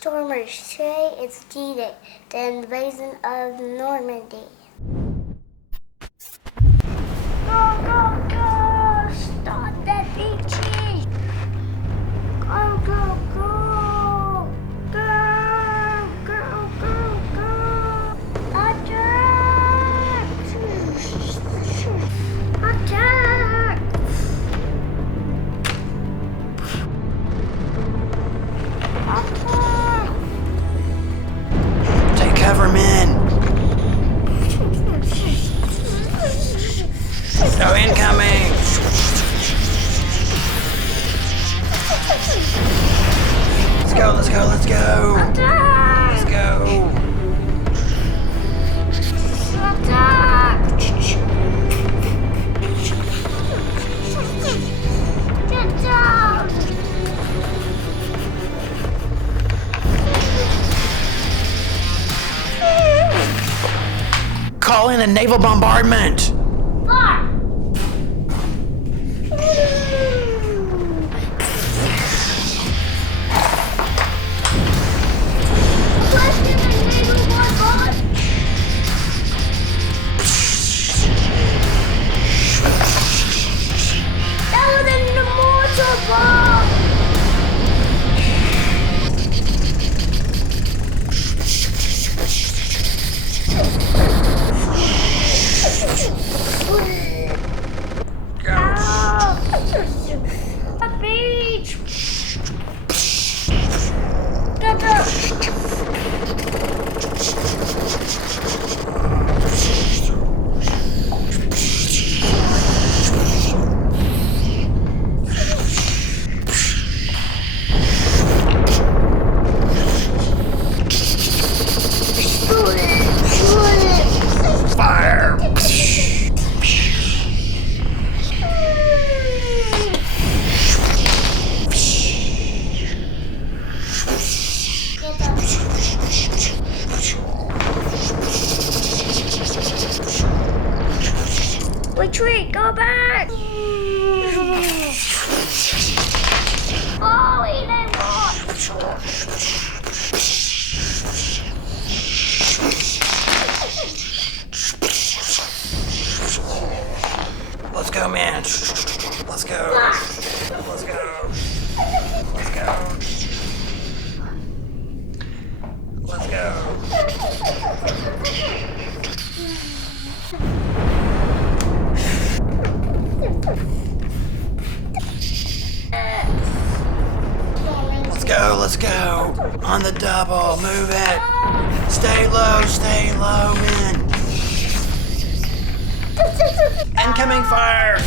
Stormers, today it's D-Day, the invasion of Normandy. Go, go, go! Stop that beaches! Go, go, go! Go, go, go, go! Attack! Attack! Attack! Take cover, men! No incoming! Let's go, let's go, let's go! Attack! Let's go! Attack! Get down! Call in a naval bombardment! Barb! That was an immortal bomb! A beach! Get up! Fire! Retreat, go back! Oh, he didn't Let's go, man! Let's go! Let's go! Let's go! Let's go! Let's go! On the double, move it! Stay low, man! Incoming fire!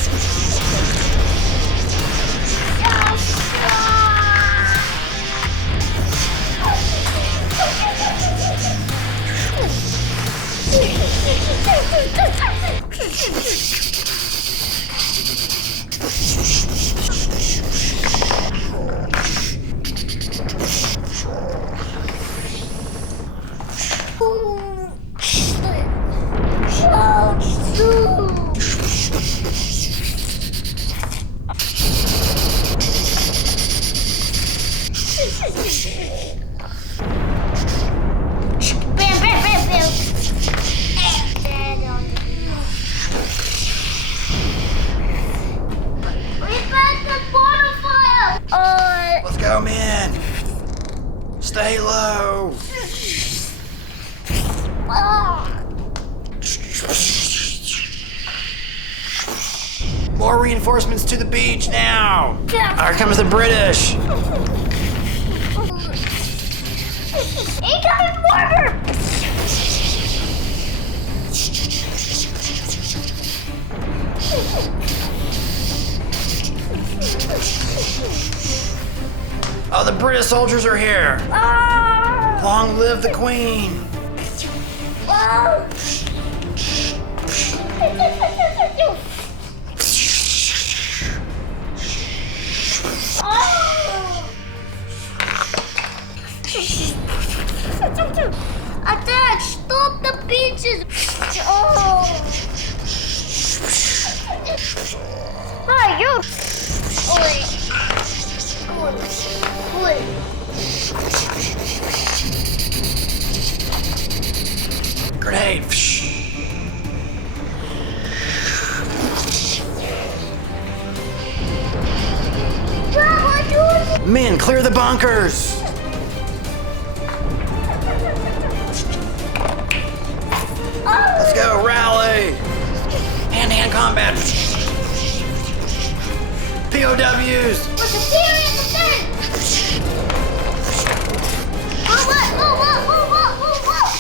Let's go, man! Stay low! More reinforcements to the beach now! Here comes the British! Incoming mortar! Oh, the British soldiers are here! Long live the Queen! Oh. Attack! Stop the beaches! Oh! Hi, you! Oi! Oi! Oi! bunkers! Let's go, rally! Hand-to-hand combat! POWs! What's the theory of the thing? Move up, move up, move up, move up!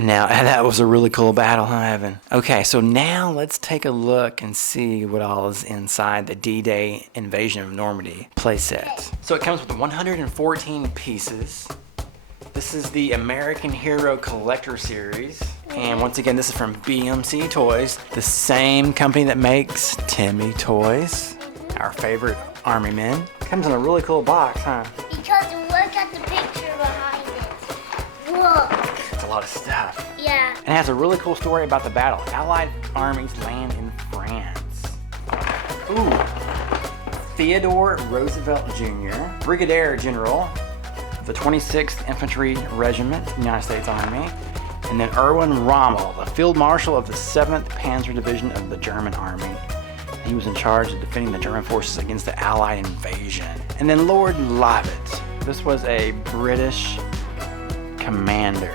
Now, that was a really cool battle, huh, Evan? Okay, so now let's take a look and see what all is inside the D-Day Invasion of Normandy playset. So it comes with 114 pieces. This is the American Hero Collector Series. And once again, this is from BMC Toys, the same company that makes Timmy toys, our favorite army men. Comes in a really cool box, huh? Because look at the picture behind it. Look. It's a lot of stuff. Yeah. And it has a really cool story about the battle. Allied armies land in France. Ooh. Theodore Roosevelt Jr., Brigadier General of the 26th Infantry Regiment, United States Army. And then Erwin Rommel, the Field Marshal of the 7th Panzer Division of the German Army. He was in charge of defending the German forces against the Allied invasion. And then Lord Lovat. This was a British commander.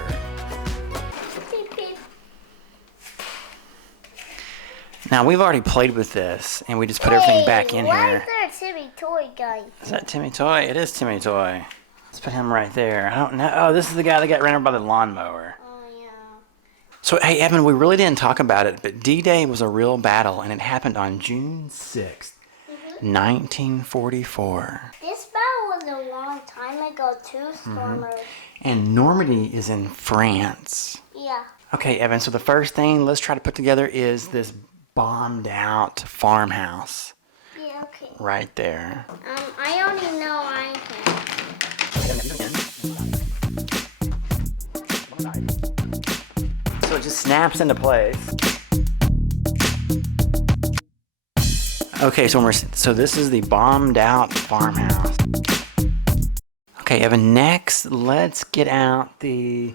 Now, we've already played with this, and we just put everything back in why here. Is there a Timmy toy guy? Is that Timmy Toy? It is Timmy Toy. Let's put him right there. I don't know. Oh, this is the guy that got ran over by the lawnmower. Oh, yeah. So, hey, Evan, we really didn't talk about it, but D-Day was a real battle, and it happened on June 6th, 1944. This battle was a long time ago, too, Stormer. And Normandy is in France. Yeah. Okay, Evan, so the first thing let's try to put together is this bombed out farmhouse. Yeah, okay. Right there. I only know I can. So it just snaps into place. Okay, so this is the bombed out farmhouse. Okay, Evan, next let's get out the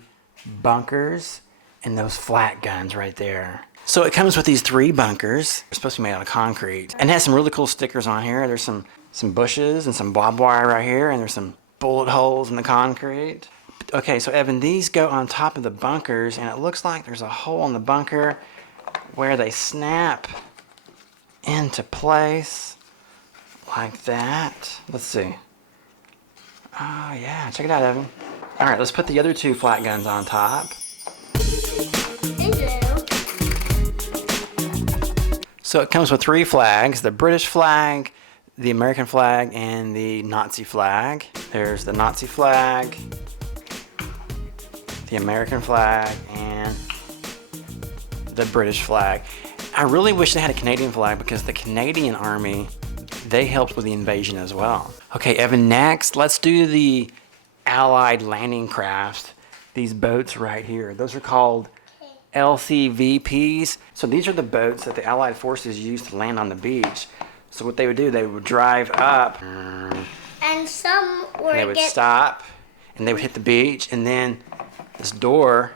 bunkers and those flat guns right there. So it comes with these 3 bunkers. They're supposed to be made out of concrete. And it has some really cool stickers on here. There's some bushes and some barbed wire right here, and there's some bullet holes in the concrete. Okay, so Evan, these go on top of the bunkers, and it looks like there's a hole in the bunker where they snap into place like that. Let's see. Oh yeah, check it out, Evan. All right, let's put the other 2 flat guns on top. So it comes with 3 flags, the British flag, the American flag, and the Nazi flag. There's the Nazi flag, the American flag, and the British flag. I really wish they had a Canadian flag because the Canadian Army, they helped with the invasion as well. Okay, Evan, next, let's do the Allied landing craft. These boats right here. Those are called LCVPs. So these are the boats that the Allied forces used to land on the beach. So what they would do, they would drive up, And some were and they would stop, and they would hit the beach, and then this door,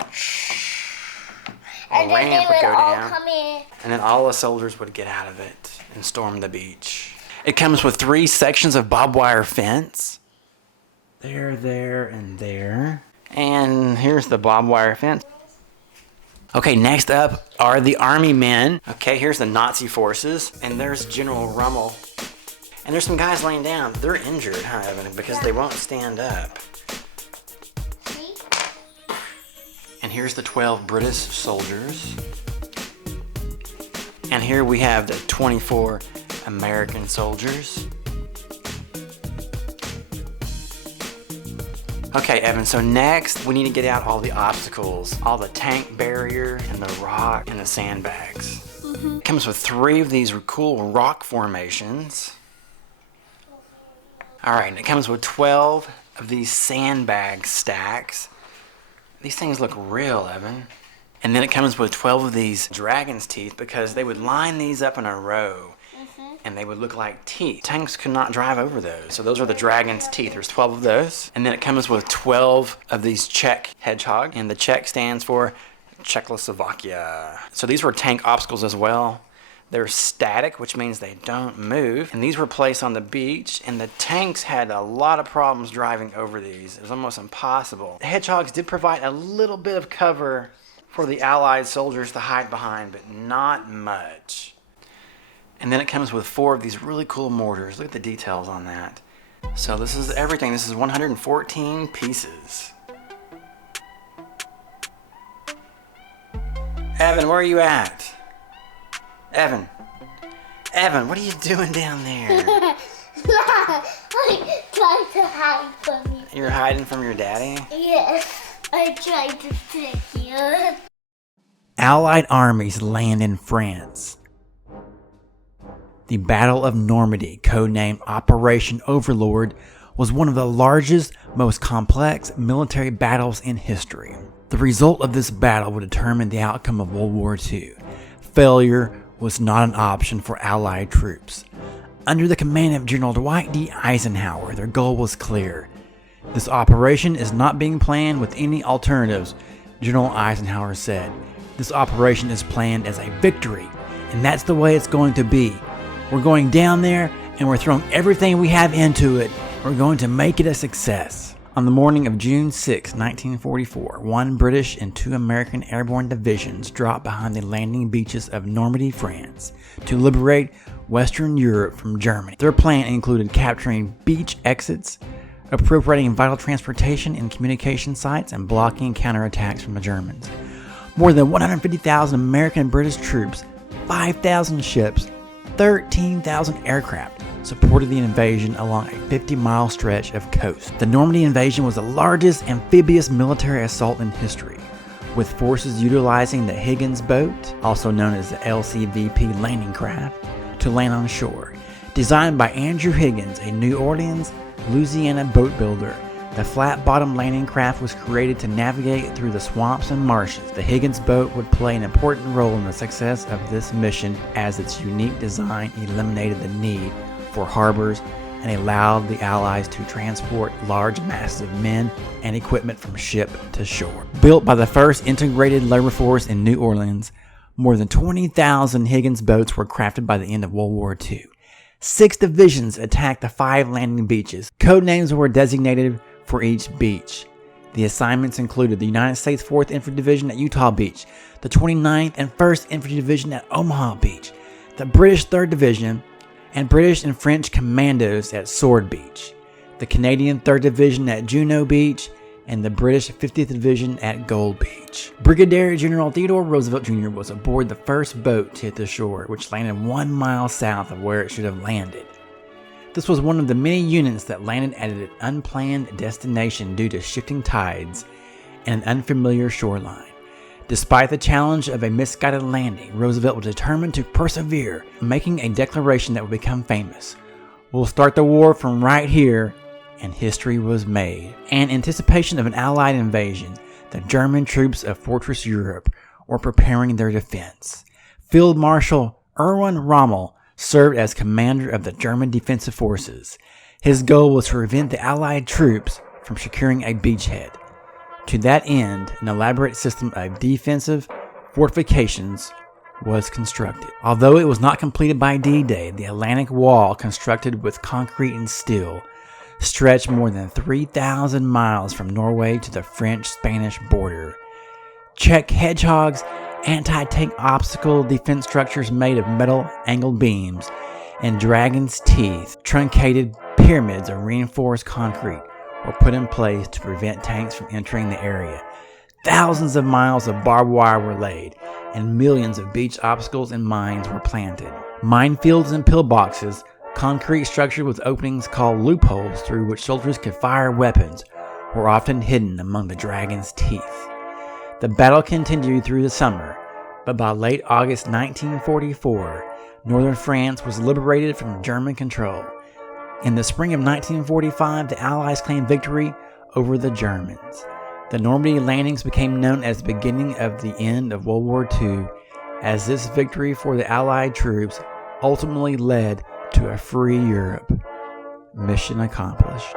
and a then they ramp would would go all down, come in. and then all the soldiers would get out of it and storm the beach. It comes with 3 sections of barbed wire fence. There, and there. And here's the barbed wire fence. Okay, next up are the army men. Okay, here's the Nazi forces, and there's General Rommel. And there's some guys laying down. They're injured, huh, Evan, because they won't stand up. See? And here's the 12 British soldiers. And here we have the 24 American soldiers. Okay, Evan, so next we need to get out all the obstacles, all the tank barrier and the rock and the sandbags. It comes with 3 of these cool rock formations. All right, and it comes with 12 of these sandbag stacks. These things look real, Evan. And then it comes with 12 of these dragon's teeth because they would line these up in a row. And they would look like teeth. Tanks could not drive over those. So those are the dragon's teeth. There's 12 of those. And then it comes with 12 of these Czech Hedgehogs. And the Czech stands for Czechoslovakia. So these were tank obstacles as well. They're static, which means they don't move. And these were placed on the beach. And the tanks had a lot of problems driving over these. It was almost impossible. The Hedgehogs did provide a little bit of cover for the Allied soldiers to hide behind, but not much. And then it comes with 4 of these really cool mortars. Look at the details on that. So this is everything. This is 114 pieces. Evan, where are you at? Evan, what are you doing down there? I'm trying to hide from you. You're hiding from your daddy? Yes, I'm trying to trick you. Allied armies land in France. The Battle of Normandy, codenamed Operation Overlord, was one of the largest, most complex military battles in history. The result of this battle would determine the outcome of World War II. Failure was not an option for Allied troops. Under the command of General Dwight D. Eisenhower, their goal was clear. This operation is not being planned with any alternatives, General Eisenhower said. This operation is planned as a victory, and that's the way it's going to be. We're going down there and we're throwing everything we have into it. We're going to make it a success. On the morning of June 6, 1944, 1 British and 2 American airborne divisions dropped behind the landing beaches of Normandy, France, to liberate Western Europe from Germany. Their plan included capturing beach exits, appropriating vital transportation and communication sites, and blocking counterattacks from the Germans. More than 150,000 American and British troops, 5,000 ships, 13,000 aircraft supported the invasion along a 50-mile stretch of coast. The Normandy invasion was the largest amphibious military assault in history, with forces utilizing the Higgins boat, also known as the LCVP landing craft, to land on shore. Designed by Andrew Higgins, a New Orleans, Louisiana boat builder, the flat-bottom landing craft was created to navigate through the swamps and marshes. The Higgins boat would play an important role in the success of this mission, as its unique design eliminated the need for harbors and allowed the Allies to transport large masses of men and equipment from ship to shore. Built by the first integrated labor force in New Orleans, more than 20,000 Higgins boats were crafted by the end of World War II. 6 divisions attacked the 5 landing beaches. Code names were designated for each beach. The assignments included the United States 4th Infantry Division at Utah Beach, the 29th and 1st Infantry Division at Omaha Beach, the British 3rd Division, and British and French commandos at Sword Beach, the Canadian 3rd Division at Juno Beach, and the British 50th Division at Gold Beach. Brigadier General Theodore Roosevelt Jr. was aboard the first boat to hit the shore, which landed 1 mile south of where it should have landed. This was one of the many units that landed at an unplanned destination due to shifting tides and an unfamiliar shoreline. Despite the challenge of a misguided landing, Roosevelt was determined to persevere, making a declaration that would become famous. "We'll start the war from right here," and history was made. In anticipation of an Allied invasion, the German troops of Fortress Europe were preparing their defense. Field Marshal Erwin Rommel served as commander of the German defensive forces. His goal was to prevent the Allied troops from securing a beachhead. To that end, an elaborate system of defensive fortifications was constructed. Although it was not completed by D-Day, the Atlantic Wall, constructed with concrete and steel, stretched more than 3,000 miles from Norway to the French-Spanish border. Czech Hedgehogs, anti-tank obstacle defense structures made of metal angled beams, and dragon's teeth, truncated pyramids of reinforced concrete, were put in place to prevent tanks from entering the area. Thousands of miles of barbed wire were laid, and millions of beach obstacles and mines were planted. Minefields and pillboxes, concrete structured with openings called loopholes through which soldiers could fire weapons, were often hidden among the dragon's teeth. The battle continued through the summer, but by late August 1944, northern France was liberated from German control. In the spring of 1945, the Allies claimed victory over the Germans. The Normandy landings became known as the beginning of the end of World War II, as this victory for the Allied troops ultimately led to a free Europe. Mission accomplished.